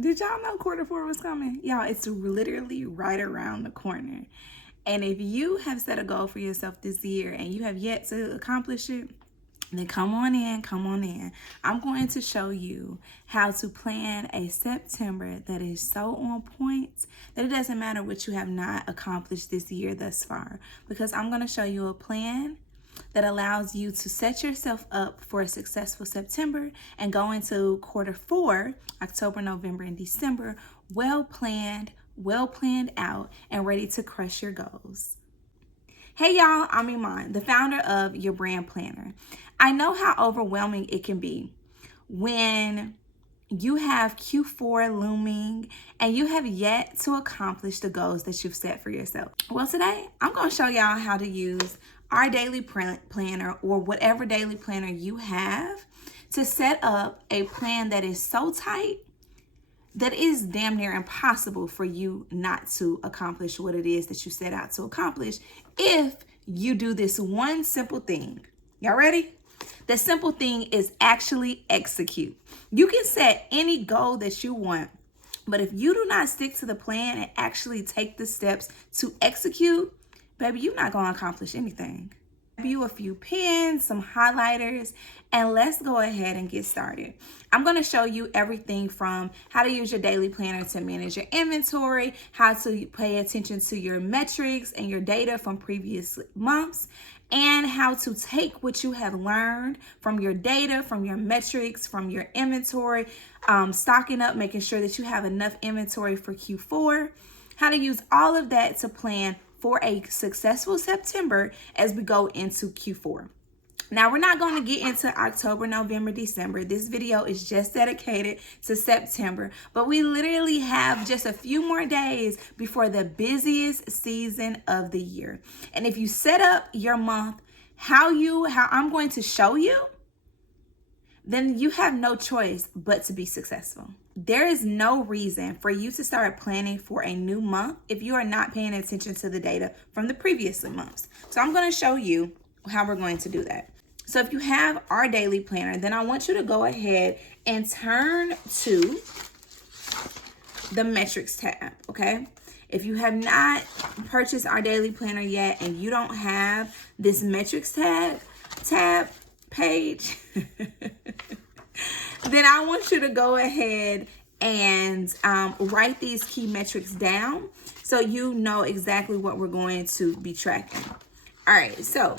Did y'all know quarter four was coming? Y'all, it's literally right around the corner. And if you have set a goal for yourself this year and you have yet to accomplish it, then come on in, come on in. I'm going to show you how to plan a September that is so on point that it doesn't matter what you have not accomplished this year thus far. Because I'm going to show you a plan that allows you to set yourself up for a successful September and go into quarter four, October, November, and December, well planned out, and ready to crush your goals. Hey y'all, I'm Iman, the founder of Your Brand Planner. I know how overwhelming it can be when you have Q4 looming and you have yet to accomplish the goals that you've set for yourself. Well, today I'm going to show y'all how to use our daily planner or whatever daily planner you have to set up a plan that is so tight that is damn near impossible for you not to accomplish what it is that you set out to accomplish if you do this one simple thing. Y'all ready? The simple thing is actually execute. You can set any goal that you want, but if you do not stick to the plan and actually take the steps to execute, baby, you're not going to accomplish anything. You a few pens, some highlighters, and let's go ahead and get started. I'm going to show you everything from how to use your daily planner to manage your inventory, how to pay attention to your metrics and your data from previous months, and how to take what you have learned from your data, from your metrics, from your inventory, stocking up, making sure that you have enough inventory for Q4, how to use all of that to plan for a successful September as we go into Q4. Now, we're not going to get into October, November, December. This video is just dedicated to September, but we literally have just a few more days before the busiest season of the year. And if you set up your month how I'm going to show you, then you have no choice but to be successful. There is no reason for you to start planning for a new month if you are not paying attention to the data from the previous months. So I'm going to show you how we're going to do that. So if you have our daily planner, then I want you to go ahead and turn to the metrics tab, okay? If you have not purchased our daily planner yet and you don't have this metrics tab page, then I want you to go ahead and write these key metrics down so you know exactly what we're going to be tracking. All right, so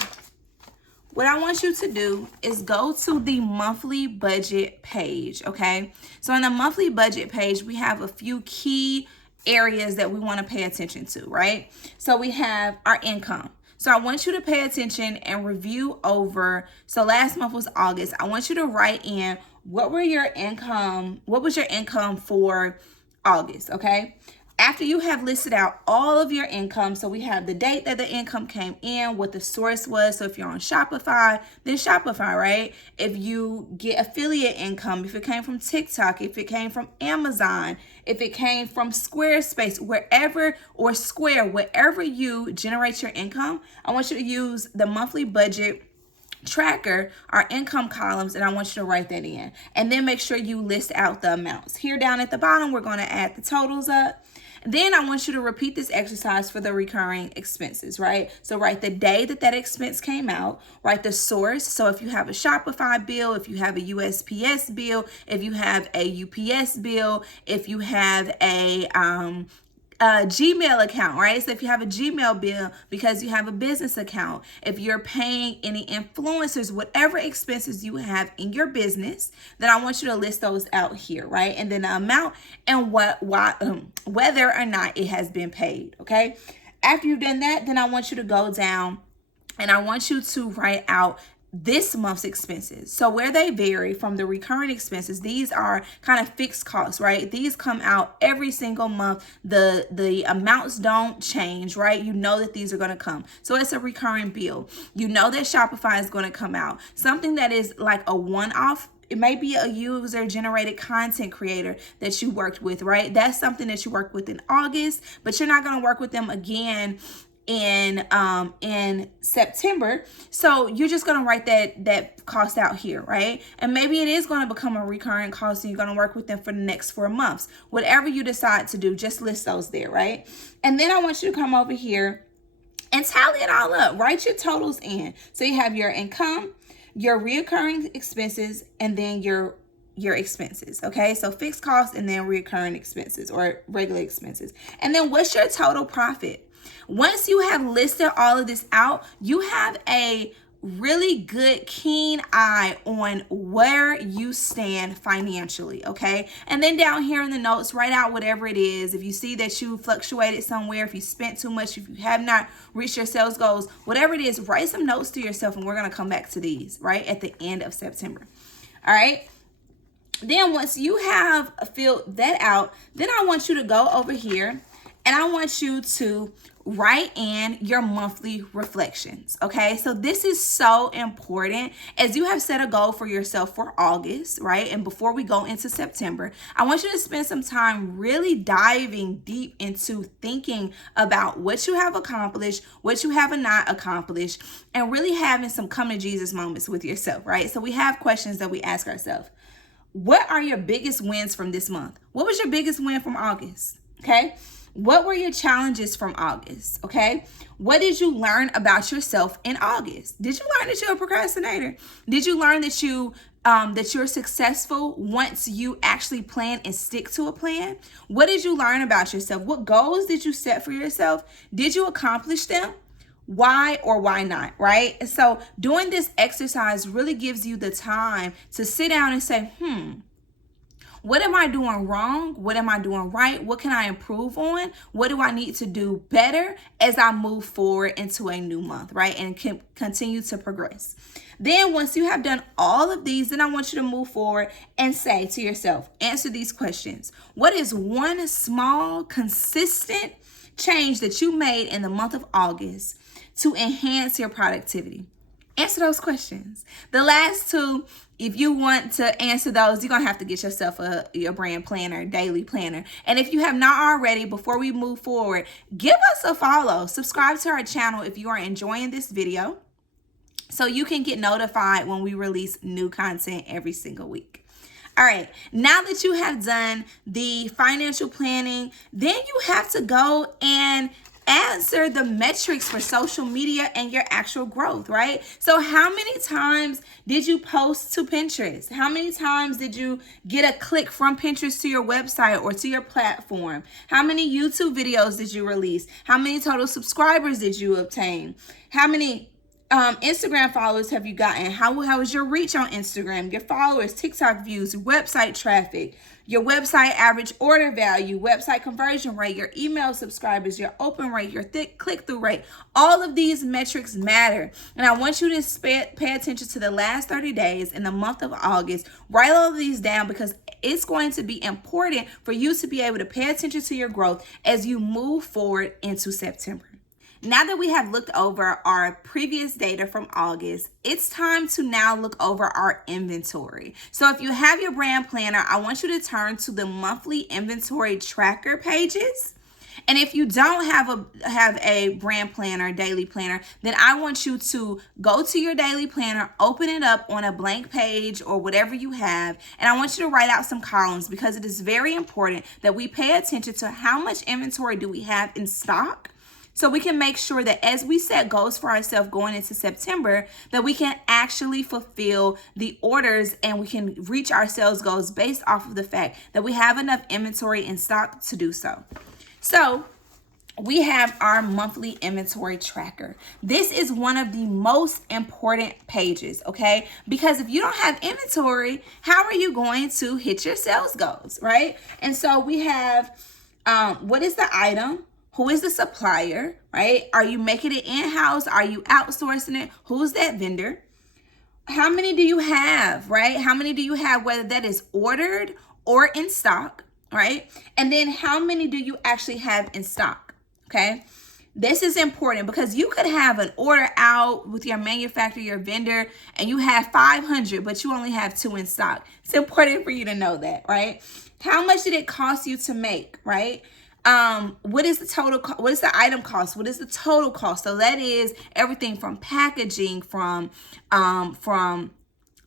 what I want you to do is go to the monthly budget page, okay? So in the monthly budget page, we have a few key areas that we want to pay attention to, right? So we have our income. So I want you to pay attention and review over. So last month was August. I want you to write in what was your income for August, okay? After you have listed out all of your income, so we have the date that the income came in, what the source was. So if you're on Shopify, then Shopify, right? If you get affiliate income, if it came from TikTok, if it came from Amazon, if it came from Squarespace, wherever you generate your income, I want you to use the monthly budget tracker, our income columns, and I want you to write that in. And then make sure you list out the amounts. Here down at the bottom, we're going to add the totals up. Then I want you to repeat this exercise for the recurring expenses, right? So write the day that expense came out, write the source. So if you have a Shopify bill, if you have a USPS bill, if you have a UPS bill, if you have a Gmail account, right? So if you have a Gmail bill because you have a business account, if you're paying any influencers, whatever expenses you have in your business, then I want you to list those out here, right? And then the amount and whether or not it has been paid, okay? After you've done that, then I want you to go down and I want you to write out this month's expenses. So where they vary from the recurring expenses, these are kind of fixed costs, right? These come out every single month. The amounts don't change, right? You know that these are going to come. So it's a recurring bill. You know that Shopify is going to come out. Something that is like a one-off, it may be a user-generated content creator that you worked with, right? That's something that you worked with in August, but you're not going to work with them again in September. So you're just going to write that cost out here, right? And maybe it is going to become a recurring cost and you're going to work with them for the next 4 months. Whatever you decide to do, just list those there, right? And then I want you to come over here and tally it all up. Write your totals in. So you have your income, your reoccurring expenses, and then your expenses. Okay, so fixed costs and then reoccurring expenses or regular expenses. And then what's your total profit? Once you have listed all of this out, you have a really good keen eye on where you stand financially, okay? And then down here in the notes, write out whatever it is. If you see that you fluctuated somewhere, if you spent too much, if you have not reached your sales goals, whatever it is, write some notes to yourself, and we're going to come back to these right at the end of September. All right. Then once you have filled that out, then I want you to go over here and I want you to write in your monthly reflections. Okay, so this is so important as you have set a goal for yourself for August, right? And before we go into September, I want you to spend some time really diving deep into thinking about what you have accomplished, what you have not accomplished, and really having some come to Jesus moments with yourself, right? So we have questions that we ask ourselves. What are your biggest wins from this month? What was your biggest win from August? Okay. What were your challenges from August? Okay. What did you learn about yourself in August? Did you learn that you're a procrastinator? Did you learn that you're successful once you actually plan and stick to a plan? What did you learn about yourself? What goals did you set for yourself? Did you accomplish them? Why or why not, right? So doing this exercise really gives you the time to sit down and say, what am I doing wrong? What am I doing right? What can I improve on? What do I need to do better as I move forward into a new month, right? And can continue to progress. Then once you have done all of these, then I want you to move forward and say to yourself, answer these questions. What is one small, consistent change that you made in the month of August to enhance your productivity? Answer those questions. The last two, if you want to answer those, you're going to have to get yourself your brand planner, daily planner. And if you have not already, before we move forward, give us a follow. Subscribe to our channel if you are enjoying this video so you can get notified when we release new content every single week. All right, now that you have done the financial planning, then you have to go and answer the metrics for social media and your actual growth, right? So how many times did you post to Pinterest? How many times did you get a click from Pinterest to your website or to your platform? How many YouTube videos did you release? How many total subscribers did you obtain? How many Instagram followers have you gotten? How is your reach on Instagram? Your followers, TikTok views, website traffic, your website average order value, website conversion rate, your email subscribers, your open rate, your click-through rate. All of these metrics matter. And I want you to pay attention to the last 30 days in the month of August. Write all of these down because it's going to be important for you to be able to pay attention to your growth as you move forward into September. Now that we have looked over our previous data from August, it's time to now look over our inventory. So if you have your brand planner, I want you to turn to the monthly inventory tracker pages. And if you don't have a brand planner, daily planner, then I want you to go to your daily planner, open it up on a blank page or whatever you have, and I want you to write out some columns because it is very important that we pay attention to how much inventory do we have in stock, so we can make sure that as we set goals for ourselves going into September, that we can actually fulfill the orders and we can reach our sales goals based off of the fact that we have enough inventory in stock to do so. So we have our monthly inventory tracker. This is one of the most important pages, okay? Because if you don't have inventory, how are you going to hit your sales goals, right? And so we have what is the item? Who is the supplier, right? Are you making it in-house? Are you outsourcing it? Who's that vendor? How many do you have, right? How many do you have, whether that is ordered or in stock, right? And then how many do you actually have in stock, okay? This is important because you could have an order out with your manufacturer, your vendor, and you have 500, but you only have 2 in stock. It's important for you to know that, right? How much did it cost you to make, right? What is the total what is the item cost? What is the total cost? So that is everything from packaging, from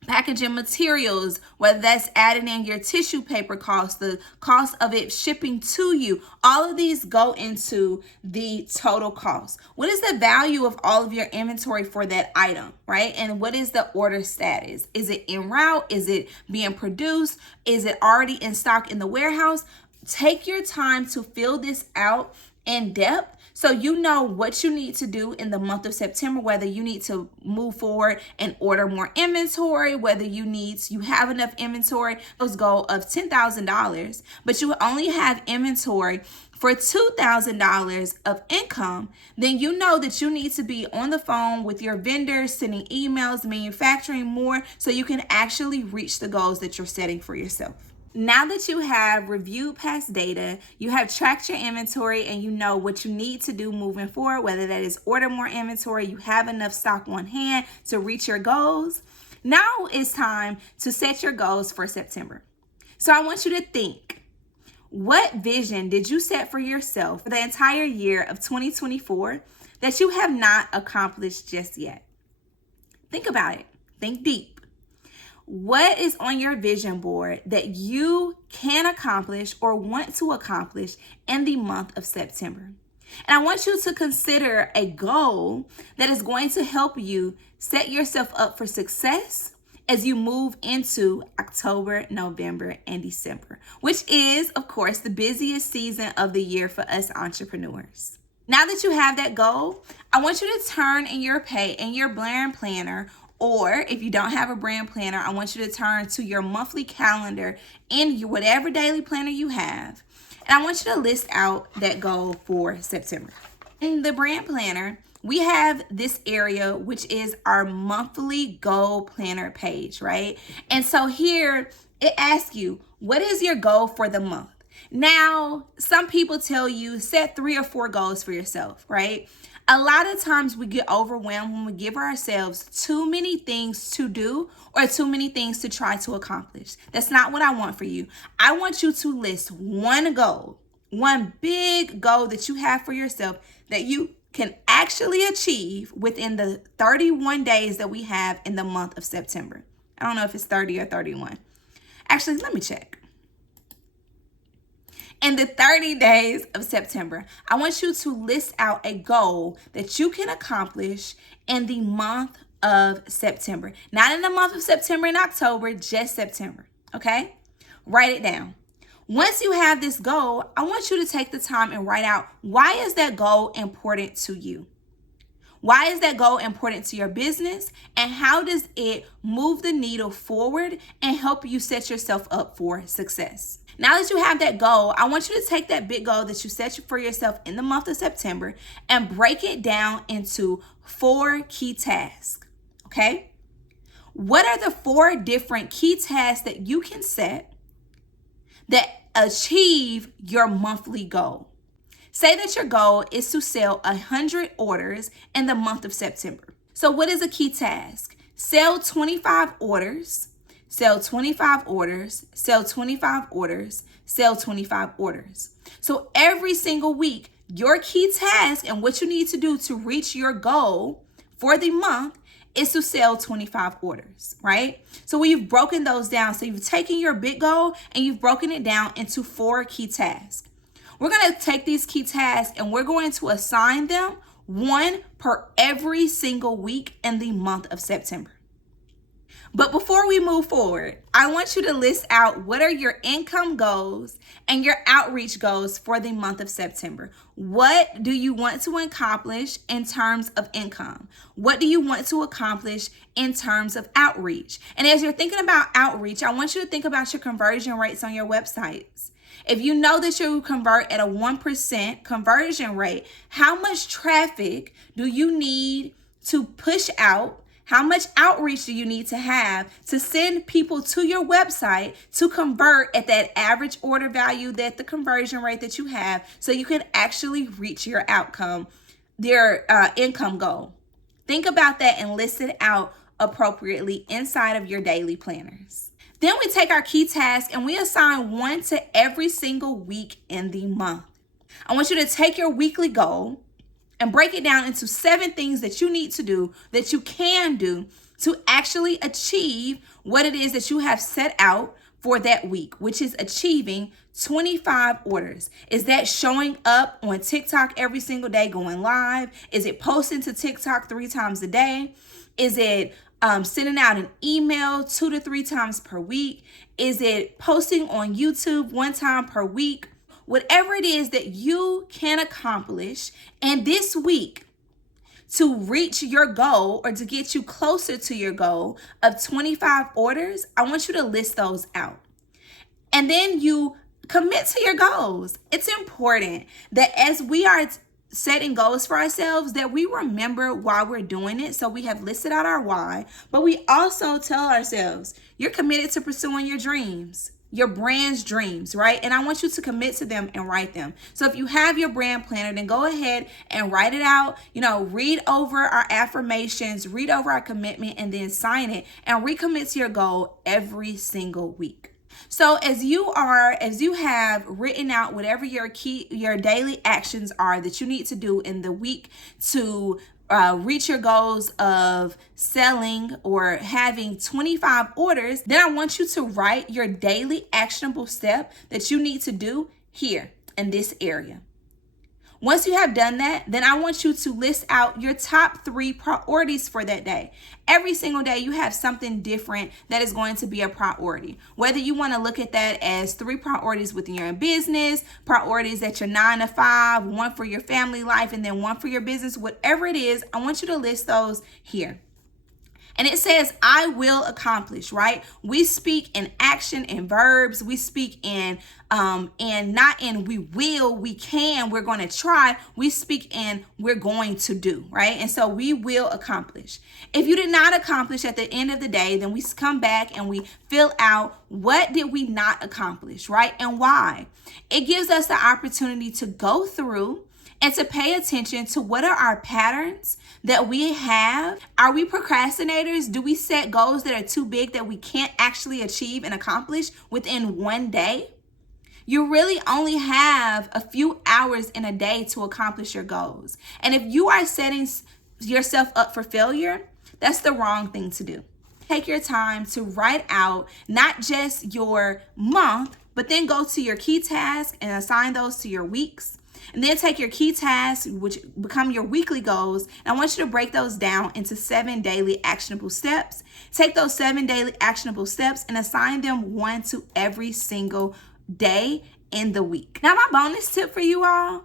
packaging materials, whether that's adding in your tissue paper cost, the cost of it shipping to you. All of these go into the total cost. What is the value of all of your inventory for that item, right? And what is the order status? Is it en route? Is it being produced? Is it already in stock in the warehouse? Take your time to fill this out in depth, so you know what you need to do in the month of September, whether you need to move forward and order more inventory, whether you have enough inventory. Those goal of $10,000, but you only have inventory for $2,000 of income, then you know that you need to be on the phone with your vendors, sending emails, manufacturing more, so you can actually reach the goals that you're setting for yourself. Now that you have reviewed past data, you have tracked your inventory, and you know what you need to do moving forward, whether that is order more inventory, you have enough stock on hand to reach your goals. Now it's time to set your goals for September. So I want you to think, what vision did you set for yourself for the entire year of 2024 that you have not accomplished just yet? Think about it. Think deep. What is on your vision board that you can accomplish or want to accomplish in the month of September? And I want you to consider a goal that is going to help you set yourself up for success as you move into October, November, and December, which is, of course, the busiest season of the year for us entrepreneurs. Now that you have that goal, I want you to turn in your brand planner, or if you don't have a brand planner, I want you to turn to your monthly calendar in whatever daily planner you have. And I want you to list out that goal for September. In the brand planner, we have this area, which is our monthly goal planner page, right? And so here it asks you, what is your goal for the month? Now, some people tell you set 3 or 4 goals for yourself, right? A lot of times we get overwhelmed when we give ourselves too many things to do or too many things to try to accomplish. That's not what I want for you. I want you to list one goal, one big goal that you have for yourself that you can actually achieve within the 31 days that we have in the month of September. I don't know if it's 30 or 31. Actually, let me check. In the 30 days of September, I want you to list out a goal that you can accomplish in the month of September. Not in the month of September and October, just September, okay? Write it down. Once you have this goal, I want you to take the time and write out, why is that goal important to you? Why is that goal important to your business? And how does it move the needle forward and help you set yourself up for success? Now that you have that goal, I want you to take that big goal that you set for yourself in the month of September and break it down into 4 key tasks, okay? What are the 4 different key tasks that you can set that achieve your monthly goal? Say that your goal is to sell 100 orders in the month of September. So what is a key task? Sell 25 orders. Sell 25 orders, sell 25 orders, sell 25 orders. So every single week, your key task and what you need to do to reach your goal for the month is to sell 25 orders, right? So we've broken those down. So you've taken your big goal and you've broken it down into 4 key tasks. We're going to take these key tasks and we're going to assign them 1 per every single week in the month of September. But before we move forward, I want you to list out what are your income goals and your outreach goals for the month of September. What do you want to accomplish in terms of income? What do you want to accomplish in terms of outreach? And as you're thinking about outreach, I want you to think about your conversion rates on your websites. If you know that you convert at a 1% conversion rate, how much traffic do you need to push out? How much outreach do you need to have to send people to your website to convert at that average order value, that the conversion rate that you have, so you can actually reach your outcome, your income goal? Think about that and list it out appropriately inside of your daily planners. Then we take our key task and we assign 1 to every single week in the month. I want you to take your weekly goal and break it down into 7 things that you need to do, that you can do to actually achieve what it is that you have set out for that week, which is achieving 25 orders. Is that showing up on TikTok every single day, going live? Is it posting to TikTok 3 times a day? Is it sending out an email 2 to 3 times per week? Is it posting on YouTube 1 time per week? Whatever it is that you can accomplish in this week to reach your goal or to get you closer to your goal of 25 orders, I want you to list those out. And then you commit to your goals. It's important that as we are setting goals for ourselves, that we remember why we're doing it. So we have listed out our why, but we also tell ourselves, you're committed to pursuing your dreams, your brand's dreams, right? And I want you to commit to them and write them. So if you have your brand planner, then go ahead and write it out. Read over our affirmations, read over our commitment, and then sign it and recommit to your goal every single week. So as you have written out whatever your daily actions are that you need to do in the week to reach your goals of selling or having 25 orders, then I want you to write your daily actionable step that you need to do here in this area. Once you have done that, then I want you to list out your top 3 priorities for that day. Every single day, you have something different that is going to be a priority. Whether you want to look at that as 3 priorities within your business, priorities at your 9 to 5, 1 for your family life, and then 1 for your business, whatever it is, I want you to list those here. And it says, I will accomplish, right? We speak in action and verbs. We speak in, and not in we will, we can, we're going to try. We speak in we're going to do, right? And so we will accomplish. If you did not accomplish at the end of the day, then we come back and we fill out what did we not accomplish, right? And why? It gives us the opportunity to go through and to pay attention to what are our patterns that we have. Are we procrastinators? Do we set goals that are too big that we can't actually achieve and accomplish within one day? You really only have a few hours in a day to accomplish your goals. And if you are setting yourself up for failure, that's the wrong thing to do. Take your time to write out not just your month, but then go to your key tasks and assign those to your weeks. And then take your key tasks, which become your weekly goals, and I want you to break those down into 7 daily actionable steps. Take those 7 daily actionable steps and assign them 1 to every single day in the week. Now, my bonus tip for you all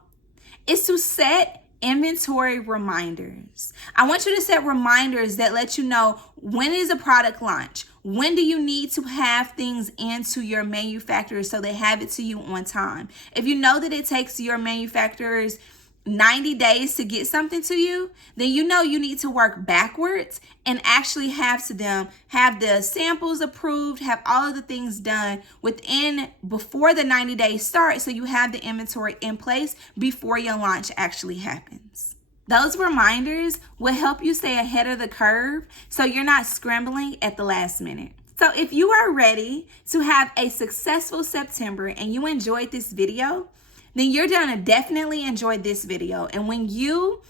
is to set inventory reminders. I want you to set reminders that let you know when is a product launch. When do you need to have things into your manufacturers so they have it to you on time? If you know that it takes your manufacturers 90 days to get something to you, then you know you need to work backwards and actually have the samples approved, have all of the things done before the 90 days start, so you have the inventory in place before your launch actually happens. Those reminders will help you stay ahead of the curve so you're not scrambling at the last minute. So if you are ready to have a successful September and you enjoyed this video, then you're going to definitely enjoy this video. And when you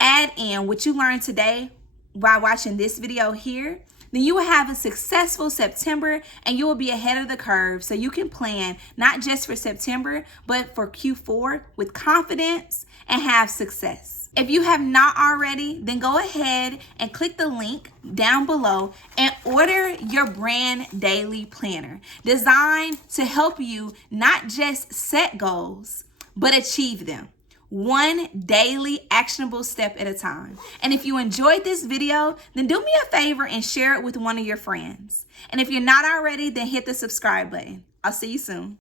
add in what you learned today while watching this video here, then you will have a successful September and you will be ahead of the curve so you can plan not just for September, but for Q4 with confidence and have success. If you have not already, then go ahead and click the link down below and order your brand daily planner designed to help you not just set goals, but achieve them. 1 daily actionable step at a time. And if you enjoyed this video, then do me a favor and share it with one of your friends. And if you're not already, then hit the subscribe button. I'll see you soon.